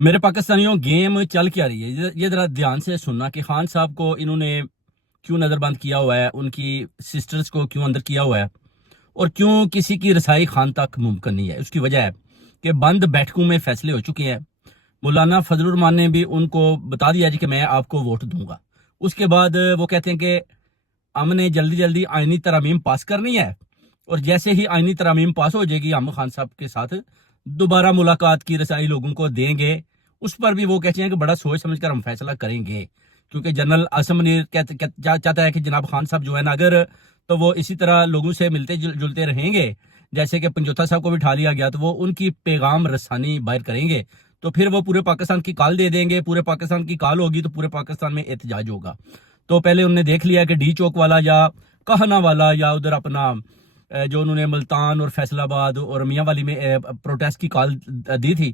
میرے پاکستانیوں گیم چل کیا رہی ہے یہ ذرا دھیان سے سننا کہ خان صاحب کو انہوں نے کیوں نظر بند کیا ہوا ہے، ان کی سسٹرز کو کیوں اندر کیا ہوا ہے، اور کیوں کسی کی رسائی خان تک ممکن نہیں ہے۔ اس کی وجہ ہے کہ بند بیٹھکوں میں فیصلے ہو چکے ہیں۔ مولانا فضل الرحمان نے بھی ان کو بتا دیا جی کہ میں آپ کو ووٹ دوں گا۔ اس کے بعد وہ کہتے ہیں کہ ہم نے جلدی جلدی آئینی ترامیم پاس کرنی ہے، اور جیسے ہی آئینی ترامیم پاس ہو جائے گی ہم خان صاحب کے ساتھ دوبارہ ملاقات کی رسائی لوگوں کو دیں گے۔ اس پر بھی وہ کہتے ہیں کہ بڑا سوچ سمجھ کر ہم فیصلہ کریں گے، کیونکہ جنرل عاصم منیر چاہتا ہے کہ جناب خان صاحب جو ہے نا اگر تو وہ اسی طرح لوگوں سے ملتے جلتے رہیں گے، جیسے کہ پنجوتا صاحب کو بھی اٹھا لیا گیا تو وہ ان کی پیغام رسانی باہر کریں گے، تو پھر وہ پورے پاکستان کی کال دے دیں گے۔ پورے پاکستان کی کال ہوگی تو پورے پاکستان میں احتجاج ہوگا۔ تو پہلے انہوں نے دیکھ لیا کہ ڈی چوک والا یا کہنا والا یا ادھر اپنا جو انہوں نے ملتان اور فیصل آباد اور میاں والی میں پروٹیسٹ کی کال دی تھی،